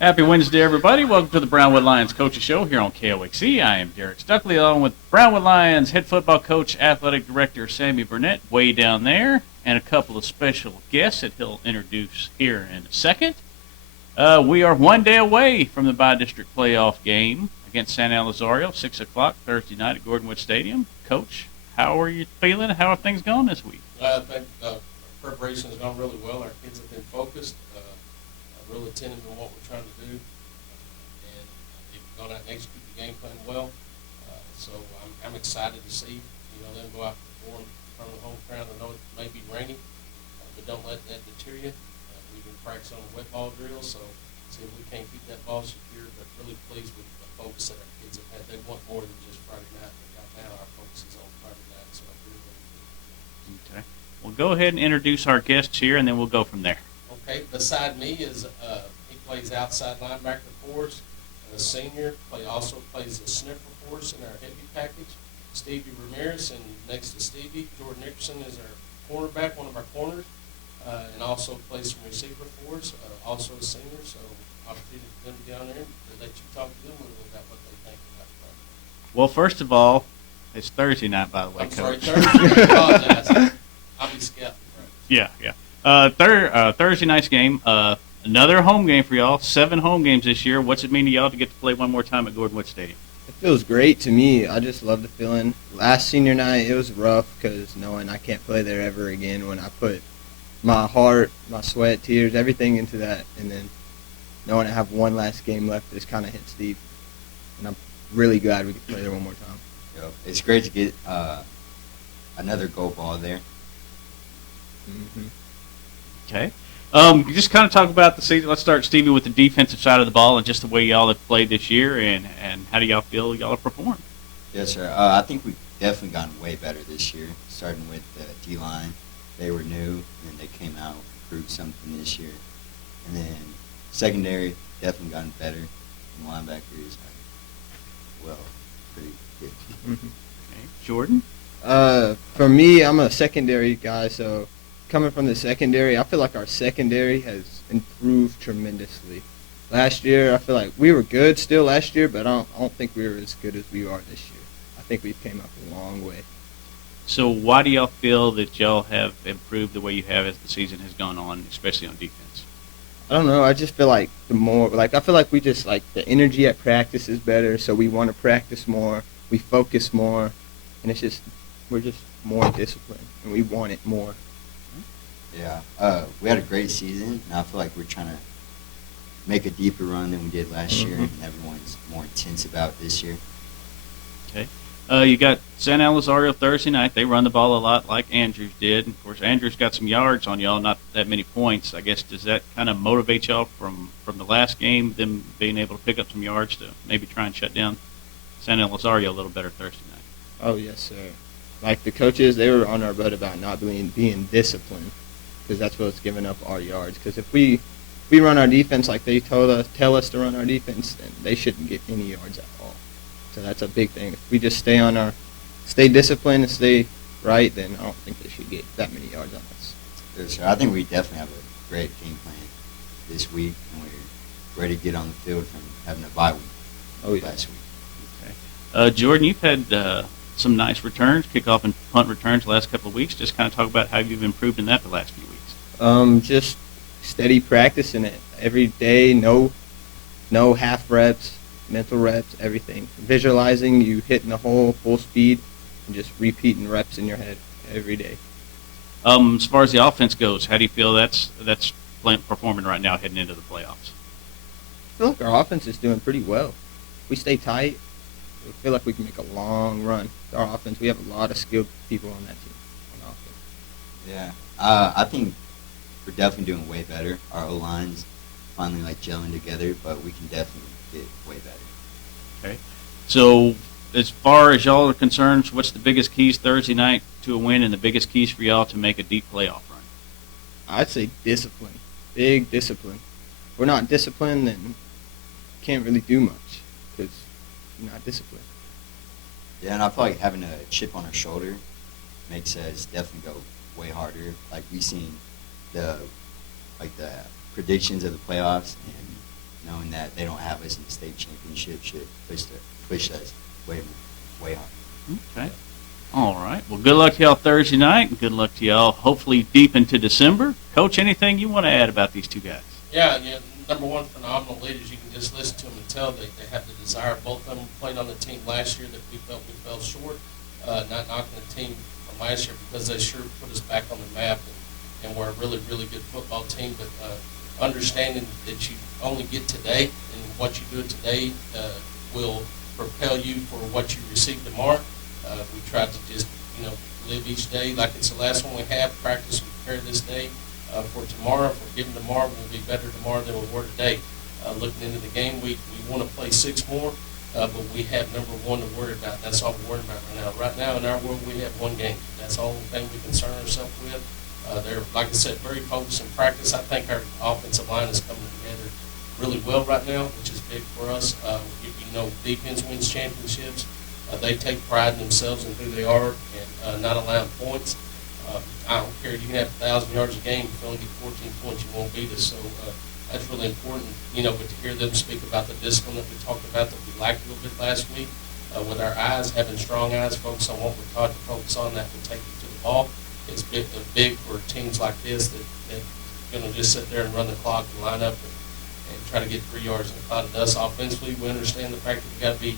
Happy Wednesday, everybody. Welcome to the Brownwood Lions Coaches Show here on KOXC. I am Derek Stuckley, along with Brownwood Lions head football coach, athletic director Sammy Burnett, way down there, and a couple of special guests that he'll introduce here in a second. We are one day away from the bi-district playoff game against San Elizario, 6 o'clock Thursday night at Gordonwood Stadium. Coach, how are you feeling? How are things going this week? I think preparation has gone really well. Our kids have been focused, really attentive to what we're trying to do, and they've gone out and execute the game plan well. So I'm excited to see them go out and perform in front of the home crowd. I know it may be rainy, but don't let that deter you. We've been practicing on wet ball drills, so see if we can't keep that ball secure. But really pleased with the focus that our kids have had. They want more than just Friday night. Right now our focus is on Friday night, so I'm really pleased. Okay. Well, go ahead and introduce our guests here, and then we'll go from there. Okay, beside me is he plays outside linebacker for us, and a senior. Also plays the sniffer for us in our heavy package. Stevie Ramirez, and next to Stevie, Jordan Nickerson is our cornerback, one of our corners, and also plays some receiver for us, also a senior. So opportunity for them to get on there and let you talk to them a little bit about what they think about the program. Well, first of all, it's Thursday night, by the way, I'm sorry, Coach. Thursday. I apologize. I'll be scouting. Yeah. Thursday night's game. Another home game for y'all. 7 home games this year. What's it mean to y'all to get to play one more time at Gordonwood Stadium? It feels great to me. I just love the feeling. Last senior night, it was rough because knowing I can't play there ever again when I put my heart, my sweat, tears, everything into that. And then knowing I have one last game left just kind of hits deep. And I'm really glad we could play there one more time. Yep. It's great to get another goal ball there. Mm-hmm. Okay. Just kind of talk about the season. Let's start, Stevie, with the defensive side of the ball and just the way y'all have played this year, and how do y'all feel y'all have performed? Yes, sir. I think we've definitely gotten way better this year, starting with the D-line. They were new, and they came out, proved something this year. And then secondary, definitely gotten better. And linebackers, pretty good. Mm-hmm. Okay. Jordan? For me, I'm a secondary guy, so coming from the secondary, I feel like our secondary has improved tremendously. Last year, I feel like we were good still last year, but I don't think we were as good as we are this year. I think we've came up a long way. So why do y'all feel that y'all have improved the way you have as the season has gone on, especially on defense? I don't know. I just feel like I feel like we just, the energy at practice is better, so we want to practice more, we focus more, and we're just more disciplined, and we want it more. Yeah, we had a great season, and I feel like we're trying to make a deeper run than we did last year, and everyone's more intense about it this year. Okay. You got San Elizario Thursday night. They run the ball a lot like Andrews did. Of course, Andrews got some yards on y'all, not that many points. I guess, does that kind of motivate y'all from the last game, them being able to pick up some yards to maybe try and shut down San Elizario a little better Thursday night? Oh, yes, sir. Like the coaches, they were on our butt about not being disciplined, because that's what's giving up our yards. Because if we run our defense like they tell us to run our defense, then they shouldn't get any yards at all. So that's a big thing. If we just stay disciplined and stay right, then I don't think they should get that many yards on us. Yes, sir. I think we definitely have a great game plan this week, and we're ready to get on the field from having a bye week last week. Okay. Jordan, you've had some nice returns, kickoff and punt returns the last couple of weeks. Just kind of talk about how you've improved in that the last few weeks. Just steady practice in it every day. No half reps, mental reps, everything. Visualizing you hitting the hole full speed, and just repeating reps in your head every day. As far as the offense goes, how do you feel that's performing right now heading into the playoffs? I feel like our offense is doing pretty well. We stay tight. I feel like we can make a long run. Our offense, we have a lot of skilled people on that team on offense. Yeah, I think we're definitely doing way better. Our O-line's finally gelling together, but we can definitely get way better. Okay. So as far as y'all are concerned, what's the biggest keys Thursday night to a win and the biggest keys for y'all to make a deep playoff run? I'd say discipline. Big discipline. If we're not disciplined, then can't really do much because you're not disciplined. Yeah, and I feel like having a chip on our shoulder makes us definitely go way harder. Like we've seen the predictions of the playoffs, and knowing that they don't have us in the state championship should push us way on. Okay. All right. Well, good luck to y'all Thursday night, and good luck to y'all hopefully deep into December. Coach, anything you want to add about these two guys? Yeah, number one, phenomenal leaders. You can just listen to them and tell they have the desire. Both of them played on the team last year that we fell short, not knocking the team from last year because they sure put us back on the map, and we're a really, really good football team. But understanding that you only get today, and what you do today will propel you for what you receive tomorrow. We try to just, live each day like it's the last one we have, practice and prepare this day for tomorrow. If we're given tomorrow, we'll be better tomorrow than we were today. Looking into the game, we want to play 6 more, but we have number one to worry about. And that's all we're worried about right now. Right now in our world, we have 1 game. That's the only thing we concern ourselves with. They're, like I said, very focused in practice. I think our offensive line is coming together really well right now, which is big for us. Defense wins championships. They take pride in themselves and who they are and not allowing points. I don't care. You can have 1,000 yards a game. If you only get 14 points, you won't beat us. So that's really important, but to hear them speak about the discipline that we talked about that we lacked a little bit last week, with our eyes, having strong eyes, focus on what we're taught to focus on, that will take you to the ball. It's big for teams like this that going to just sit there and run the clock and line up and try to get 3 yards in a cloud of dust. Offensively, we understand the fact that we got to be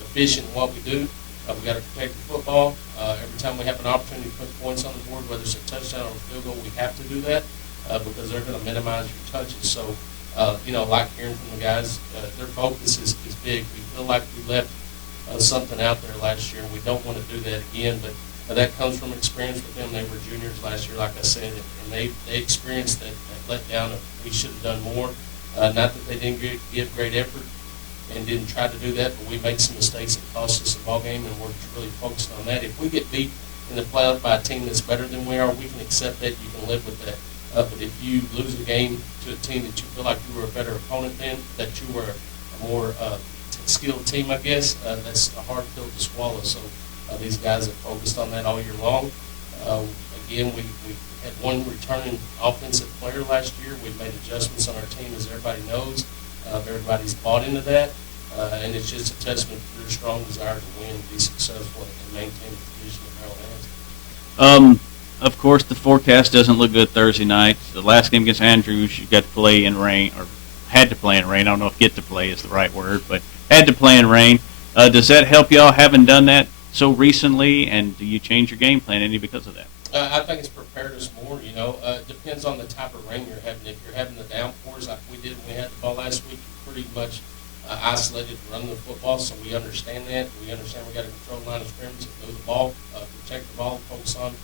efficient in what we do. We got to protect the football. Every time we have an opportunity to put points on the board, whether it's a touchdown or a field goal, we have to do that because they're going to minimize your touches. So, like hearing from the guys, their focus is big. We feel like we left something out there last year, and we don't want to do that again. But that comes from experience with them. They were juniors last year, like I said, and they experienced that letdown of we should have done more. Not that they didn't give great effort and didn't try to do that, but we made some mistakes that cost us a ball game, and we're really focused on that. If we get beat in the playoff by a team that's better than we are, we can accept that. You can live with that. But if you lose a game to a team that you feel like you were a better opponent than, that you were a more skilled team, I guess, that's a hard pill to swallow. So these guys have focused on that all year long. Again, we had 1 returning offensive player last year. We've made adjustments on our team, as everybody knows. Everybody's bought into that, and it's just a testament to their strong desire to win, be successful, and maintain the position that Maryland has. Of course, the forecast doesn't look good Thursday night. The last game against Andrews, you got to play in rain, or had to play in rain. I don't know if "get to play" is the right word, but had to play in rain. Does that help y'all, having done that so recently, and do you change your game plan any because of that? I think it's prepared us more, It depends on the type of rain you're having. If you're having the downpours like we did when we had the ball last week, you're pretty much isolated to run the football, so we understand that. We understand we got to control the line of scrimmage and move the ball, protect the ball, focus on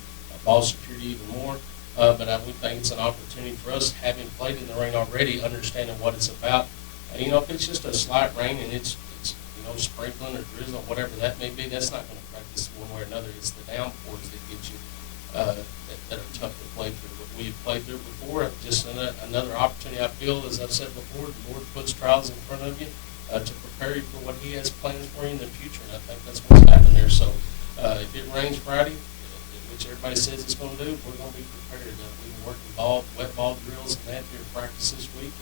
ball security even more. But I would think it's an opportunity for us, having played in the rain already, understanding what it's about. If it's just a slight rain and it's sprinkling or drizzling, whatever that may be, that's not going to affect us one way or another. It's the downpours that get you that are tough to play through. But we've played through it before. Just another opportunity, I feel, as I've said before, the Lord puts trials in front of you to prepare you for what He has plans for you in the future. And I think that's what's happened there. So if it rains Friday, which everybody says it's going to do, we're going to be prepared. We've been working wet ball drills and that during practice this week.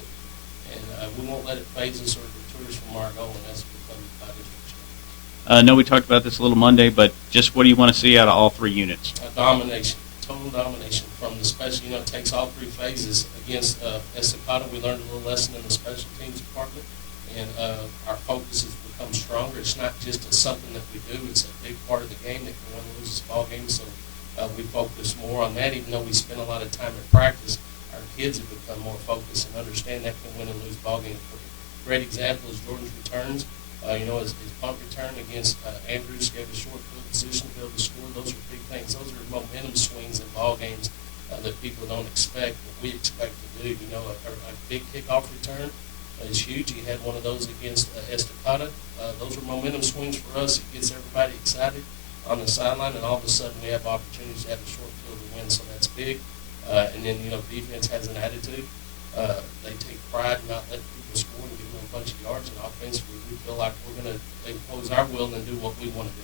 And we won't let it phase us or deter us from our goal, and that's become by district champions. I know we talked about this a little Monday, but just what do you want to see out of all 3 units? Domination, total domination from the special. It takes all 3 phases. Against Estacado, we learned a little lesson in the special teams department, and our focus has become stronger. It's not just something that we do; it's a big part of the game that can win or lose this ball game. So we focus more on that, even though we spend a lot of time in practice. Our kids have become more focused and understand that can win and lose ball games. A great example is Jordan's returns. His punt return against Andrews gave a short field position to be able to score. Those are big things. Those are momentum swings in ball games that people don't expect, but we expect to do. A big kickoff return is huge. He had one of those against Estacada. Those are momentum swings for us. It gets everybody excited on the sideline, and all of a sudden we have opportunities to have a short field to win, so that's big. And then, defense has an attitude. They take pride in not letting people score and give them a bunch of yards. And offensively, we feel like we're going to impose our will and do what we want to do.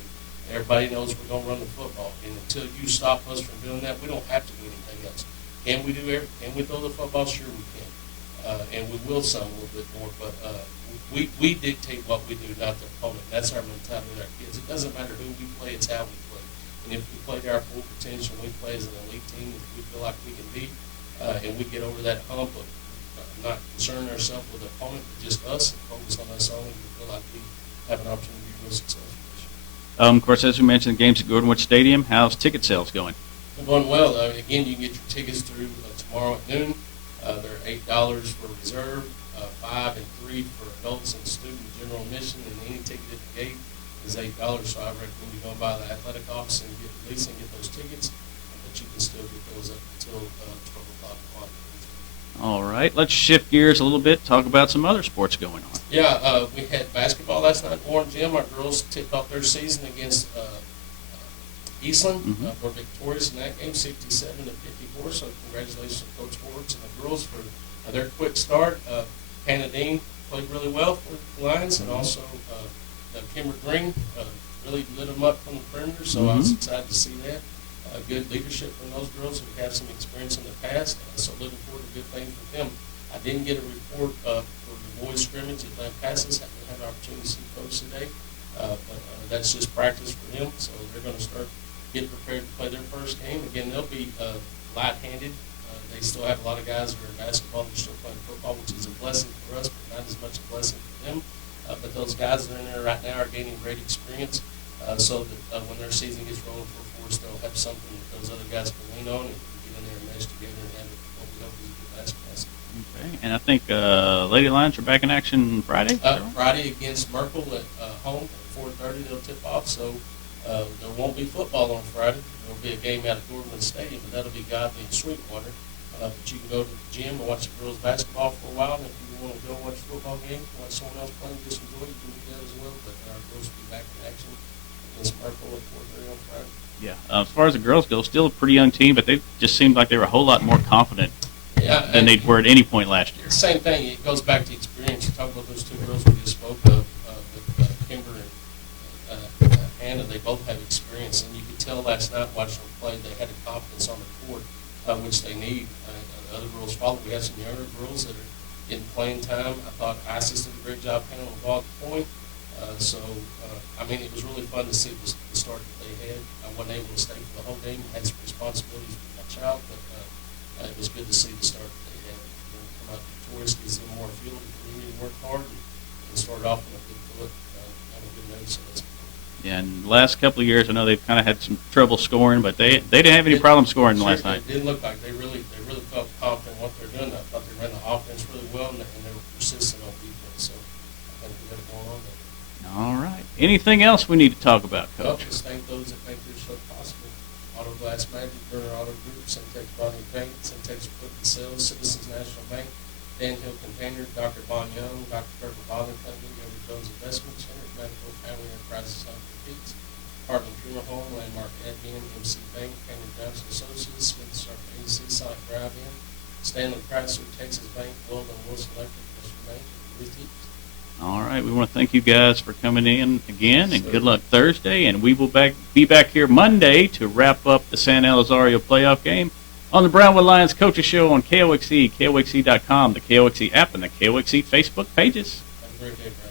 Everybody knows we're going to run the football. And until you stop us from doing that, we don't have to do anything else. Can we throw the football? Sure we can. and we will some a little bit more, but we dictate what we do, not the opponent. That's our mentality with our kids. It doesn't matter who we play, it's how we play. And if we play to our full potential, we play as an elite team that we feel like we can beat, and we get over that hump of not concerning ourselves with the opponent, but just us, and focus on us only, we feel like we have an opportunity to be real successful this year. Of course, as we mentioned, the games at Gordonwood Stadium. How's ticket sales going? They're going well. Again, you can get your tickets through tomorrow at noon. They're $8 for reserve, $5 and $3 for adults and student general admission, and any ticket at the gate is $8. So I recommend you go by the athletic office and get those tickets, but you can still get those up until 12 o'clock. All right, let's shift gears a little bit. Talk about some other sports going on. Yeah, we had basketball last night in Warren Gym. Our girls tipped off their season against Eastland. Were victorious in that game, 67-54. So congratulations to Coach Forks and the girls for their quick start. Hannah Dean played really well for the Lions, and also Kimber Green really lit them up from the perimeter. So I was excited to see that. Good leadership from those girls who have some experience in the past. So looking forward to good things with them. I didn't get a report for the boys scrimmage at Land Passes. I didn't have an opportunity to see Coach today, but that's just practice for them. So they're going to start getting prepared to play their first game. Again, they'll be light-handed. They still have a lot of guys who are in basketball and still playing football, which is a blessing for us, but not as much a blessing for them. But those guys that are in there right now are gaining great experience, so that when their season gets rolling for Force, they'll have something that those other guys can lean on and get in there and mesh together and have what we hope is a good basketball season. Okay, and I think Lady Lions are back in action Friday? Friday against Merkel at home at 4:30. They'll tip off, so there won't be football on Friday. There will be a game out at Brownwood Stadium, but that'll be Godly and Sweetwater. But you can go to the gym and watch the girls basketball for a while, and if you want to go watch a football game, watch someone else play, just enjoy it, you can do that as well. But our girls will be back in action against Merkel at 4:30 on Friday. Yeah, as far as the girls go, still a pretty young team, but they just seemed like they were a whole lot more confident than they were at any point last year. Same thing. It goes back to experience. You talk about those two girls we just spoke of, with Kimber and Hannah. They both have experience, and you could tell last night watching them play, they had a confidence on the court, which they need. Other girls followed. We have some younger girls that are getting playing time. I thought Isis did a great job handling the ball at the point. It was really fun to see the start that they had. I wasn't able to stay for the whole game. I had some responsibilities with my child, but it was good to see the start that they had. Come out victorious, gives them more fuel to really work hard and start off on a good foot, on a good note. So that's good. Yeah, and the last couple of years, I know they've kind of had some trouble scoring, but they didn't have any problem scoring last night. It didn't look like they really felt confident in what they're doing. I thought they ran the offense really well, and they were persistent on defense. So I think we got it going on there. All right. Anything else we need to talk about, Well, Coach? just thank those that make this show possible. Auto Glass Magic, Burner Auto Group, Syntex Body Paint, Syntex Equipment Sales, Citizens National Bank, Dan Hill Container, Dr. Bon Young, Dr. Kirby Bother Company, Edward Jones Investments, Henry Medical, Family Enterprises, Home Peaks, Heartland Funeral Home, Landmark Admin, MC Bank, Henry Johnson Associates, Smith Sharp AC, Sonic Drive-In, Stanley Chrysler, Texas Bank, Weldon Wilson Electric, Western Bank, and Ruth Eats. All right. We want to thank you guys for coming in again, and good luck Thursday. And we will be back here Monday to wrap up the San Elizario playoff game on the Brownwood Lions Coaches Show on KOXE, KOXE.com, the KOXE app, and the KOXE Facebook pages. Have a great day, Brian.